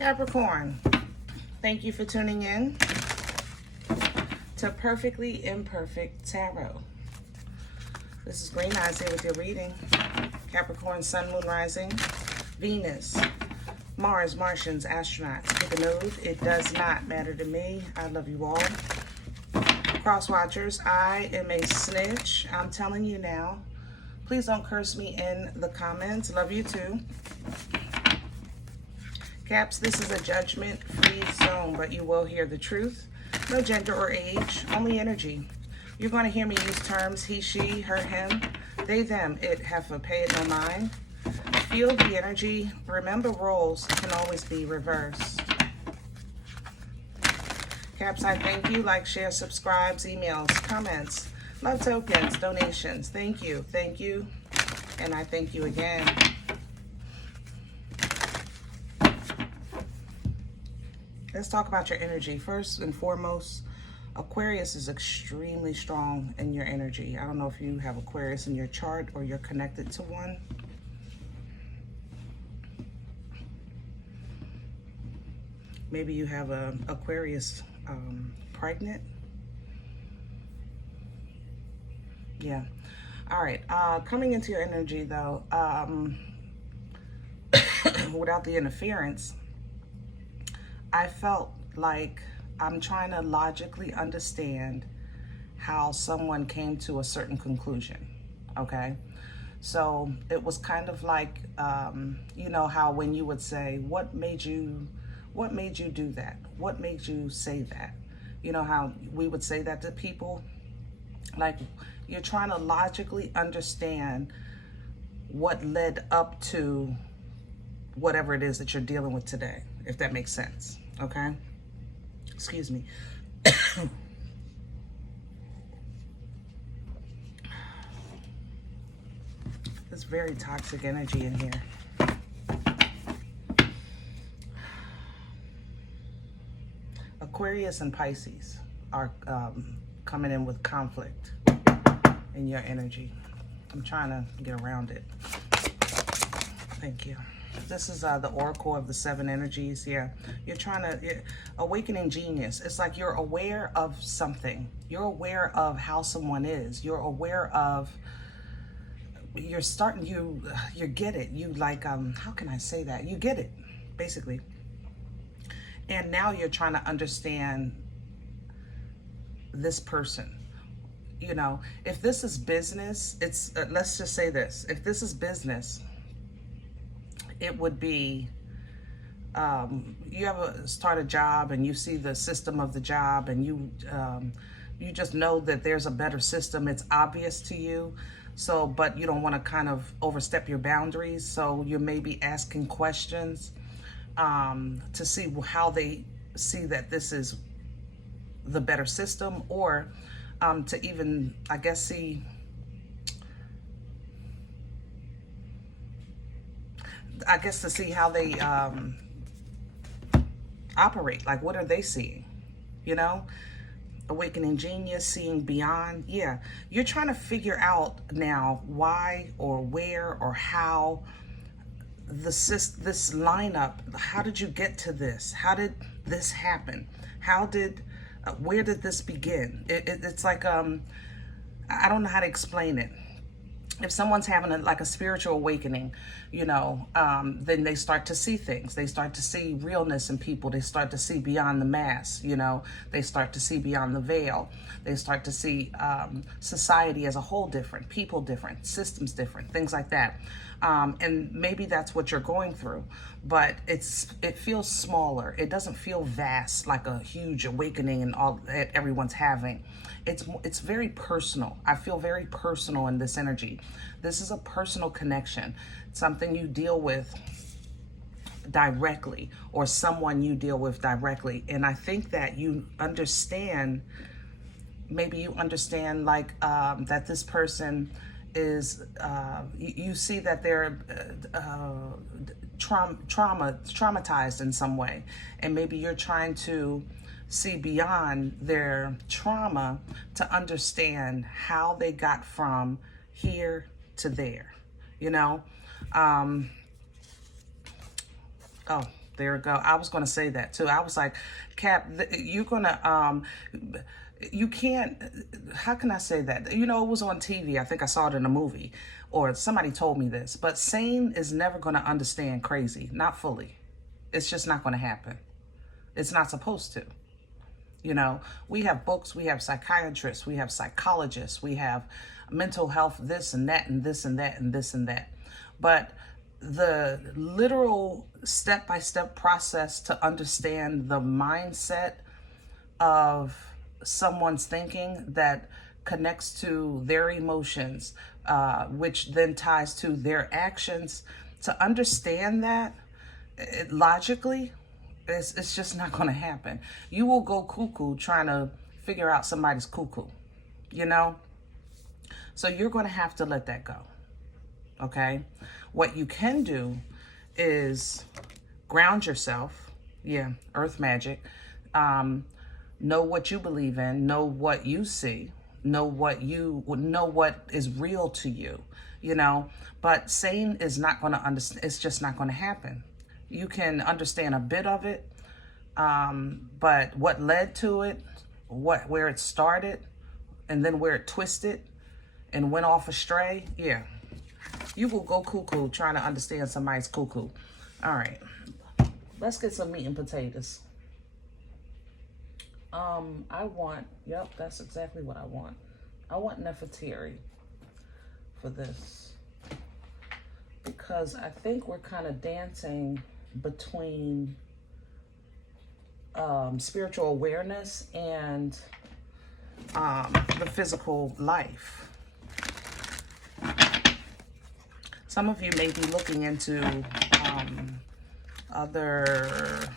Capricorn, thank you for tuning in to Perfectly Imperfect Tarot. This is Green Eyes here with your reading. Capricorn, Sun, Moon, Rising, Venus, Mars, Martians, astronauts. Pick a node. It does not matter to me. I love you all. Cross watchers, I am a snitch. I'm telling you now. Please don't curse me in the comments. Love you too. Caps, this is a judgment-free zone, but you will hear the truth. No gender or age, only energy. You're going to hear me use terms he, she, her, him, they, them, it, heifer, pay it no mind. Feel the energy. Remember, roles can always be reversed. Caps, I thank you. Like, share, subscribes, emails, comments, love tokens, donations. Thank you, and I thank you again. Let's talk about your energy. First and foremost, Aquarius is extremely strong in your energy. I don't know if you have Aquarius in your chart or you're connected to one. Maybe you have a Aquarius pregnant. Yeah. All right. Coming into your energy, though, without the interference, I felt like I'm trying to logically understand how someone came to a certain conclusion, okay? So it was kind of like, you know how when you would say, what made you do that? What made you say that? You know how we would say that to people? Like, you're trying to logically understand what led up to whatever it is that you're dealing with today, if that makes sense, okay? Excuse me. There's very toxic energy in here. Aquarius and Pisces are coming in with conflict in your energy. I'm trying to get around it. Thank you. This is the Oracle of the Seven Energies. Yeah, you're trying to, awakening genius. It's like you're aware of something. You're aware of how someone is. You're aware of, you're starting, you get it. You like, how can I say that? You get it, basically. And now you're trying to understand this person. You know, if this is business, it's, let's just say this. If this is business, it would be, you ever start a job and you see the system of the job and you just know that there's a better system. It's obvious to you. So, but you don't want to kind of overstep your boundaries. So you may be asking questions to see how they see that this is the better system, or to even, I guess, see, to see how they operate. Like, what are they seeing? You know, awakening genius, seeing beyond. Yeah, you're trying to figure out now why or where or how this lineup. How did you get to this? How did this happen? How did where did this begin? It's like I don't know how to explain it. If someone's having a spiritual awakening, you know, then they start to see things. They start to see realness in people. They start to see beyond the mask, you know. They start to see beyond the veil. They start to see society as a whole different, people different, systems different, things like that. And maybe that's what you're going through, but it feels smaller. It doesn't feel vast, like a huge awakening and all that everyone's having. It's very personal. I feel very personal in this energy. This is a personal connection, something you deal with directly, or someone you deal with directly. And I think that you understand, maybe you understand like that this person is, you see that they're traumatized in some way. And maybe you're trying to see beyond their trauma to understand how they got from here to there, you know? Oh, There we go. I was going to say that too. I was like, Cap, you're going to, you can't, how can I say that? You know, it was on TV. I think I saw it in a movie, or somebody told me this, but sane is never going to understand crazy, not fully. It's just not going to happen. It's not supposed to. You know, we have books, we have psychiatrists, we have psychologists, we have mental health, this and that, and this and that, and this and that. But the literal step-by-step process to understand the mindset of someone's thinking that connects to their emotions, which then ties to their actions, to understand that logically, it's just not going to happen. You will go cuckoo trying to figure out somebody's cuckoo, you know? So you're going to have to let that go, okay? What you can do is ground yourself. Yeah, earth magic. Know what you believe in. Know what you see. Know what is real to you, you know? But sane is not going to understand. It's just not going to happen. You can understand a bit of it, but what led to it, where it started, and then where it twisted and went off astray, yeah. You will go cuckoo trying to understand somebody's cuckoo. All right, let's get some meat and potatoes. Yep, that's exactly what I want. I want Nefertari for this, because I think we're kind of dancing between spiritual awareness and the physical life. Some of you may be looking into other,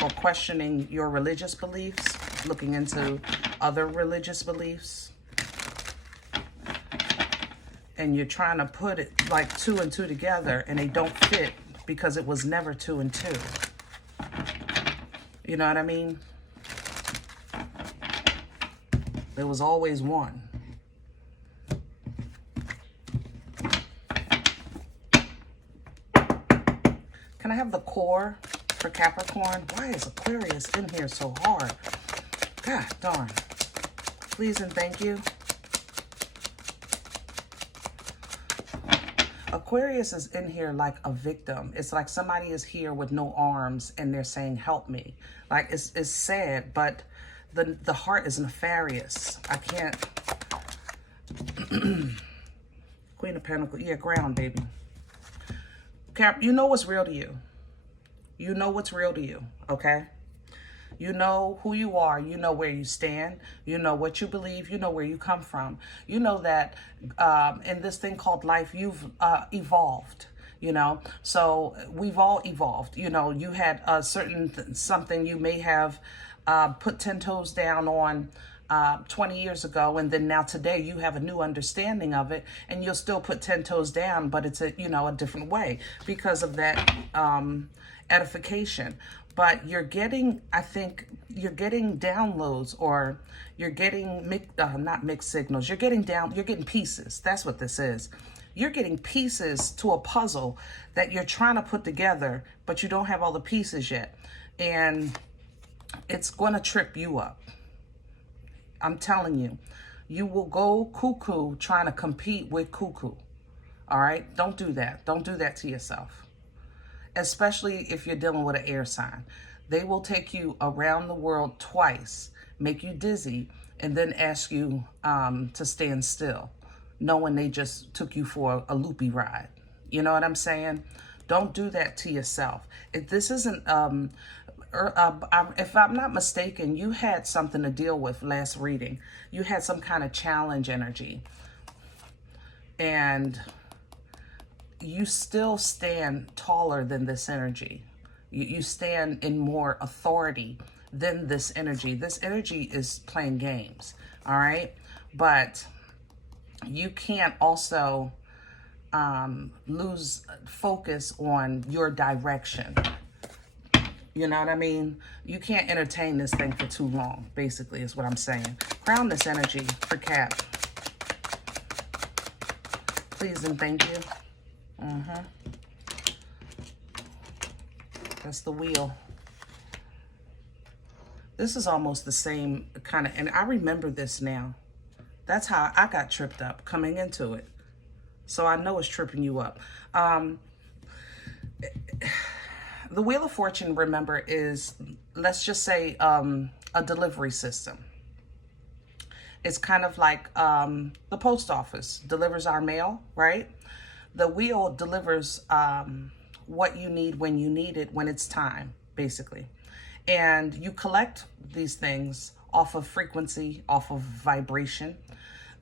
or questioning your religious beliefs, looking into other religious beliefs, and you're trying to put it like 2 and 2 together, and they don't fit because it was never 2 and 2. You know what I mean? There was always one. Can I have the core for Capricorn? Why is Aquarius in here so hard? God darn. Please and thank you. Aquarius is in here like a victim. It's like somebody is here with no arms and they're saying, help me. Like, it's sad, but the heart is nefarious. I can't. Queen of Pentacles. Yeah, ground, baby. Cap, you know what's real to you. You know what's real to you, okay? You know who you are. You know where you stand. You know what you believe. You know where you come from. You know that in this thing called life, you've evolved, you know. So we've all evolved. You know, you had a certain something you may have put 10 toes down on 20 years ago, and then now today you have a new understanding of it, and you'll still put 10 toes down, but it's a different way because of that edification. But you're getting, I think, you're getting downloads, or you're getting not mixed signals. You're getting pieces. That's what this is. You're getting pieces to a puzzle that you're trying to put together, but you don't have all the pieces yet. And it's going to trip you up. I'm telling you, you will go cuckoo trying to compete with cuckoo. All right? Don't do that. Don't do that to yourself. Especially if you're dealing with an air sign. They will take you around the world twice, make you dizzy, and then ask you to stand still, knowing they just took you for a loopy ride. You know what I'm saying? Don't do that to yourself. If this isn't, if I'm not mistaken, you had something to deal with last reading. You had some kind of challenge energy. And you still stand taller than this energy. You stand in more authority than this energy. This energy is playing games, all right? But you can't also lose focus on your direction. You know what I mean? You can't entertain this thing for too long, basically, is what I'm saying. Crown this energy for Cap. Please and thank you. That's the wheel. This is almost the same kind of, and I remember this now. That's how I got tripped up coming into it. So I know it's tripping you up. The Wheel of Fortune, remember, is, let's just say, a delivery system. It's kind of like the post office delivers our mail, right? The wheel delivers what you need when you need it, when it's time, basically. And you collect these things off of frequency, off of vibration.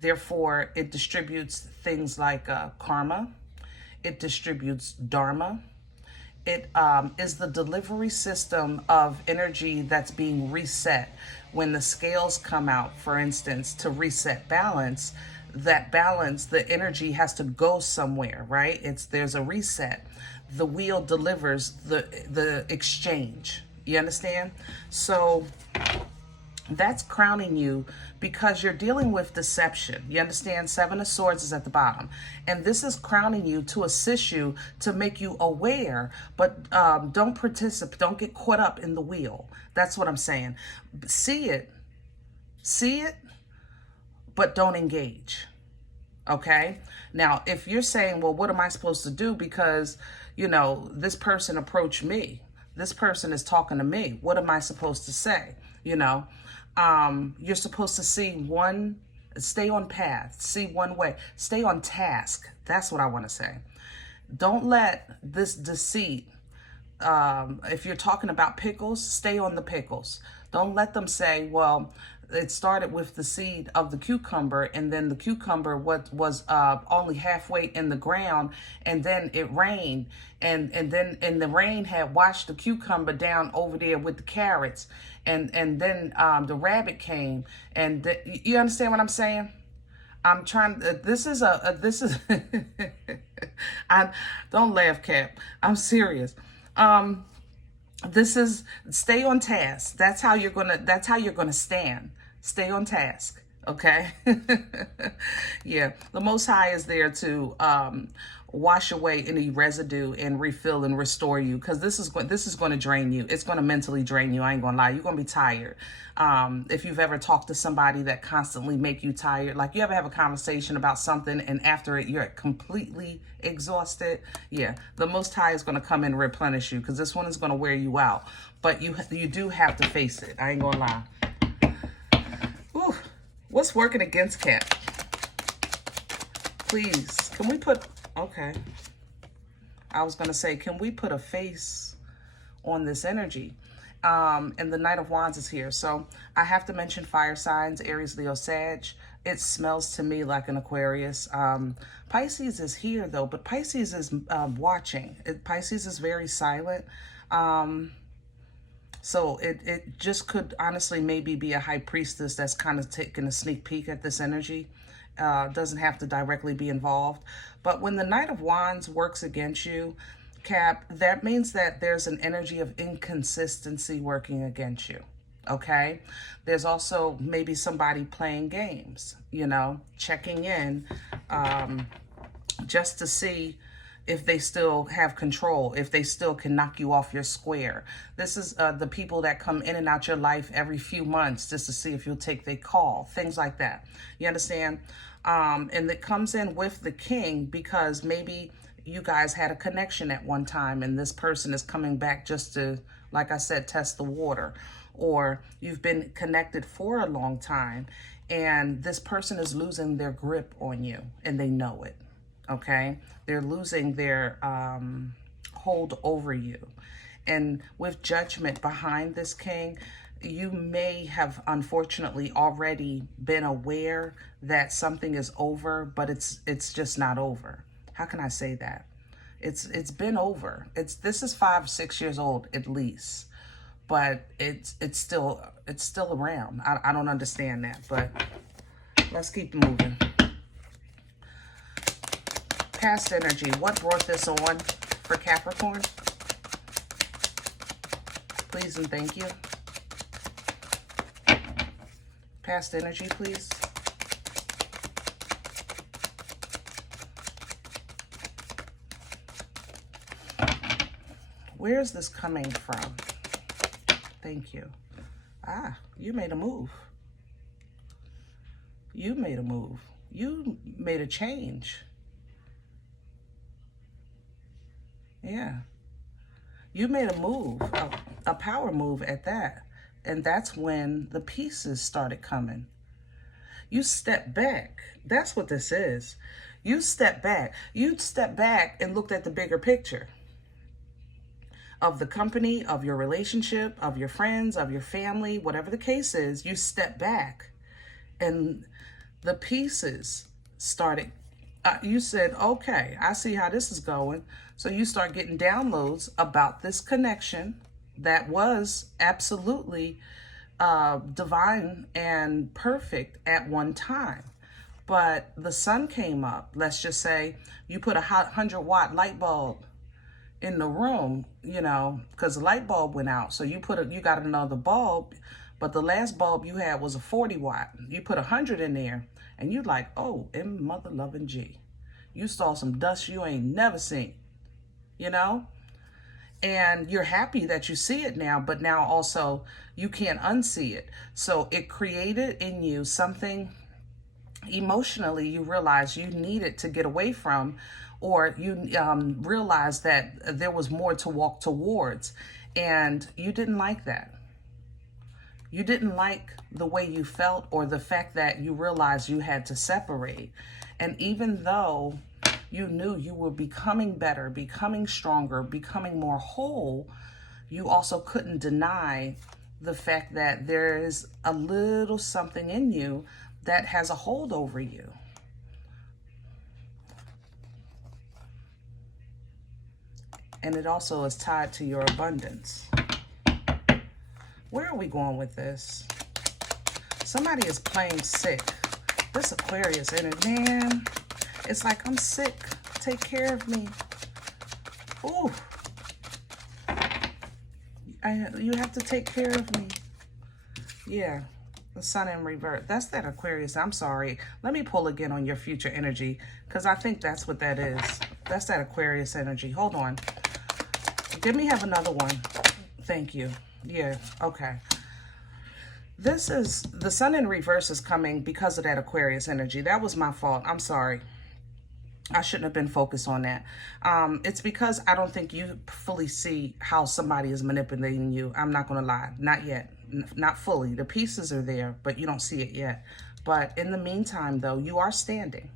Therefore, it distributes things like karma. It distributes dharma. It is the delivery system of energy that's being reset. When the scales come out, for instance, to reset balance, that balance, the energy has to go somewhere, right? There's a reset. The wheel delivers the exchange. You understand? So that's crowning you because you're dealing with deception. You understand? Seven of Swords is at the bottom. And this is crowning you to assist you, to make you aware, but don't participate. Don't get caught up in the wheel. That's what I'm saying. See it, but don't engage. Okay? Now, if you're saying, well, what am I supposed to do? Because, you know, this person approached me. This person is talking to me. What am I supposed to say? You know, you're supposed to stay on path, see one way, stay on task. That's what I want to say. Don't let this deceit, if you're talking about pickles, stay on the pickles. Don't let them say, well, it started with the seed of the cucumber, and then the cucumber was only halfway in the ground, and then it rained, and then the rain had washed the cucumber down over there with the carrots, and then the rabbit came, and you understand what I'm saying? I'm trying. This is I don't laugh, Cap. I'm serious. This is, stay on task. That's how you're gonna stand. Stay on task. Okay. Yeah. The Most High is there to wash away any residue and refill and restore you, because this is going to drain you. It's going to mentally drain you. I ain't gonna lie. You're gonna be tired. If you've ever talked to somebody that constantly make you tired, like you ever have a conversation about something and after it you're completely exhausted, yeah, the Most High is going to come and replenish you, because this one is going to wear you out. But you do have to face it. I ain't gonna lie. Ooh, what's working against Cap? Please, can we put, okay. I was going to say, can we put a face on this energy? And the Knight of Wands is here. So I have to mention fire signs, Aries, Leo, Sag. It smells to me like an Aquarius. Pisces is here though, but Pisces is watching. Pisces is very silent. So it just could honestly maybe be a high priestess that's kind of taking a sneak peek at this energy. Doesn't have to directly be involved. But when the Knight of Wands works against you, Cap, that means that there's an energy of inconsistency working against you. Okay? There's also maybe somebody playing games, you know, checking in just to see if they still have control, if they still can knock you off your square. This is the people that come in and out your life every few months just to see if you'll take their call, things like that. You understand? And it comes in with the King because maybe you guys had a connection at one time and this person is coming back just to, like I said, test the water. Or you've been connected for a long time and this person is losing their grip on you and they know it. Okay, they're losing their hold over you. And with Judgment behind this King, you may have unfortunately already been aware that something is over, but it's just not over. How can I say that? It's been over. This is 5 or 6 years old at least, but it's still around. I don't understand that, but let's keep moving. Past energy. What brought this on for Capricorn? Please and thank you. Past energy, please. Where is this coming from? Thank you. Ah, you made a move. You made a move. You made a change. Yeah. You made a move, a power move at that. And that's when the pieces started coming. You stepped back. That's what this is. You stepped back. You stepped back and looked at the bigger picture of the company, of your relationship, of your friends, of your family, whatever the case is. You stepped back and the pieces started. You said, okay, I see how this is going. So you start getting downloads about this connection that was absolutely divine and perfect at one time. But the sun came up. Let's just say you put a 100-watt light bulb in the room, you know, because the light bulb went out. So you got another bulb, but the last bulb you had was a 40-watt. You put 100 in there, and you like, oh, in mother loving G. You saw some dust you ain't never seen, you know? And you're happy that you see it now, but now also you can't unsee it. So it created in you something emotionally you realized you needed to get away from, or you realized that there was more to walk towards, and you didn't like that. You didn't like the way you felt, or the fact that you realized you had to separate. And even though you knew you were becoming better, becoming stronger, becoming more whole, you also couldn't deny the fact that there is a little something in you that has a hold over you. And it also is tied to your abundance. Where are we going with this? Somebody is playing sick. This Aquarius energy, man. It's like, I'm sick. Take care of me. Ooh. You have to take care of me. Yeah. The sun in reverse. That's that Aquarius. I'm sorry. Let me pull again on your future energy, because I think that's what that is. That's that Aquarius energy. Hold on. Let me have another one. Thank you. Yeah. Okay. This is the sun in reverse is coming because of that Aquarius energy. That was my fault. I'm sorry. I shouldn't have been focused on that. It's because I don't think you fully see how somebody is manipulating you. I'm not going to lie. Not yet. Not fully. The pieces are there, but you don't see it yet. But in the meantime, though, you are standing.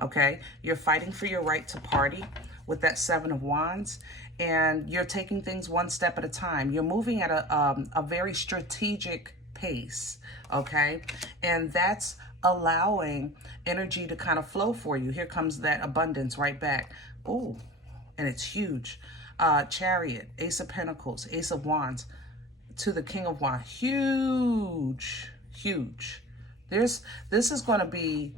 Okay? You're fighting for your right to party with that 7 of Wands. And you're taking things one step at a time. You're moving at a very strategic pace. Okay? And that's allowing energy to kind of flow for you. Here comes that abundance right back. Oh, and it's huge. Chariot, Ace of Pentacles, Ace of Wands to the King of Wands. Huge, huge. This is going to be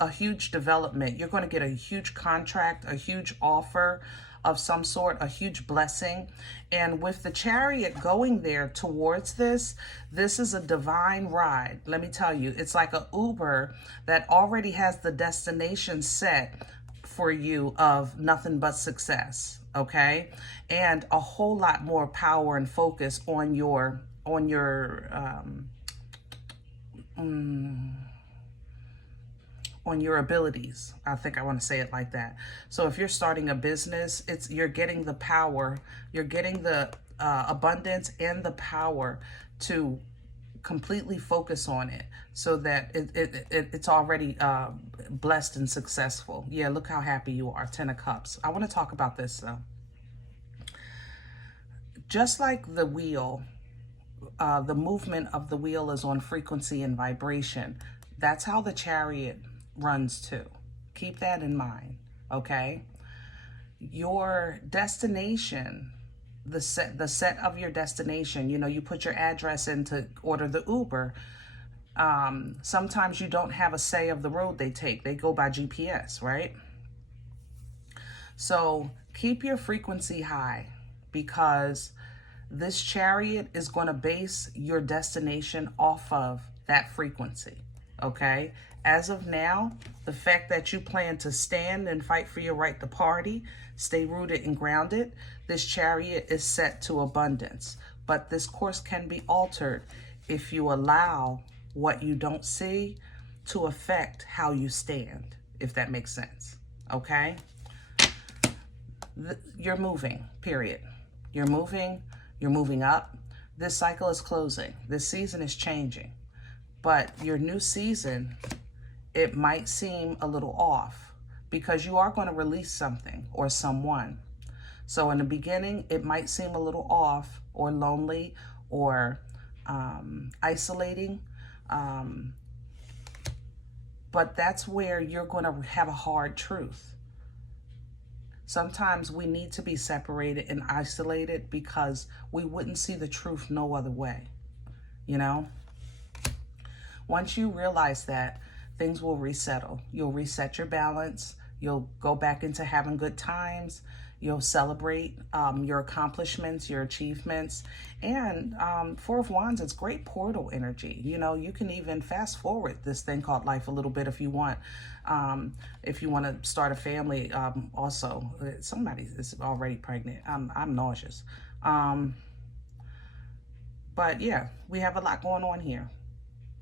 a huge development. You're going to get a huge contract, a huge offer of some sort, a huge blessing. And with the Chariot going there towards this is a divine ride. Let me tell you, it's like an Uber that already has the destination set for you of nothing but success, okay? And a whole lot more power and focus on your abilities. I think I want to say it like that. So if you're starting a business, you're getting the power, you're getting the abundance and the power to completely focus on it, so that it's already blessed and successful. Yeah, look how happy you are. 10 of Cups. I want to talk about this though. Just like the wheel, the movement of the wheel is on frequency and vibration. That's how the Chariot runs too. Keep that in mind, okay? Your destination, the set of your destination, you know, you put your address in to order the Uber. Sometimes you don't have a say of the road they take. They go by GPS, right? So keep your frequency high, because this Chariot is going to base your destination off of that frequency. okay? As of now, the fact that you plan to stand and fight for your right to party, stay rooted and grounded, this Chariot is set to abundance. But this course can be altered if you allow what you don't see to affect how you stand, if that makes sense, okay? You're moving, period. You're moving up. This cycle is closing. This season is changing. But your new season, it might seem a little off because you are going to release something or someone. So in the beginning, it might seem a little off or lonely or isolating. But that's where you're going to have a hard truth. Sometimes we need to be separated and isolated because we wouldn't see the truth no other way, you know? Once you realize that, things will resettle. You'll reset your balance. You'll go back into having good times. You'll celebrate your accomplishments, your achievements. And Four of Wands, it's great portal energy. You know, you can even fast forward this thing called life a little bit if you want. If you want to start a family, also, somebody is already pregnant. I'm nauseous. But yeah, we have a lot going on here.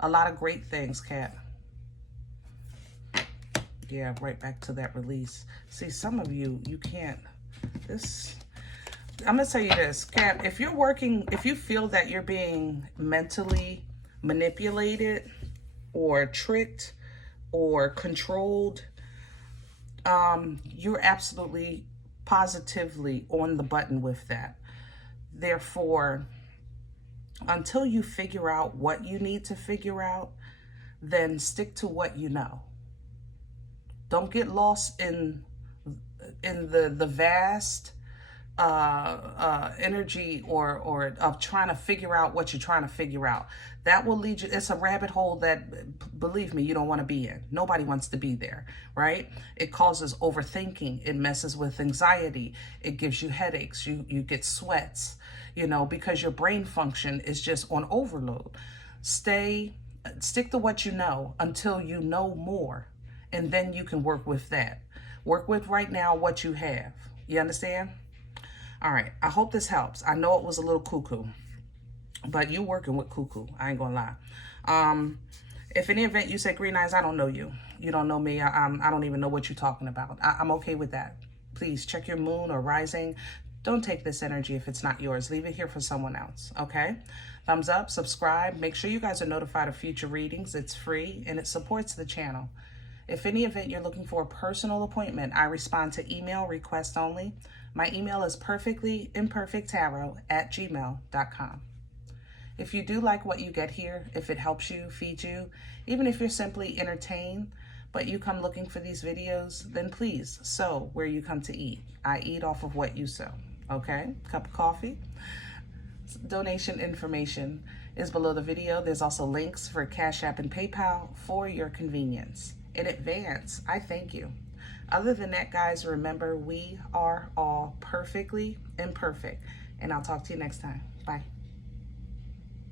A lot of great things, Kat. Yeah, right back to that release. See, some of you, you can't. I'm going to tell you this, Kat, if you're working, if you feel that you're being mentally manipulated or tricked or controlled, you're absolutely positively on the button with that. Therefore, until you figure out what you need to figure out, then stick to what you know. Don't get lost in the vast energy or of trying to figure out what you're trying to figure out. That will lead you, it's a rabbit hole that, believe me, you don't want to be in. Nobody wants to be there, right? It causes overthinking. It messes with anxiety. It gives you headaches. You get sweats, you know, because your brain function is just on overload. Stick to what you know until you know more, and then you can work with that. Work with right now what you have. You understand? All right, I hope this helps. I know it was a little cuckoo, but you working with cuckoo. I ain't gonna lie. If in any event you say green eyes, I don't know you. You don't know me. I don't even know what you're talking about. I'm okay with that. Please check your moon or rising. Don't take this energy if it's not yours. Leave it here for someone else, okay? Thumbs up, subscribe. Make sure you guys are notified of future readings. It's free and it supports the channel. If in any event you're looking for a personal appointment, I respond to email request only. My email is perfectlyimperfecttarot@gmail.com. If you do like what you get here, if it helps you, feeds you, even if you're simply entertained, but you come looking for these videos, then please sow where you come to eat. I eat off of what you sow, okay? Cup of coffee. Donation information is below the video. There's also links for CashApp and PayPal for your convenience. In advance, I thank you. Other than that, guys, remember, we are all perfectly imperfect. And I'll talk to you next time. Bye.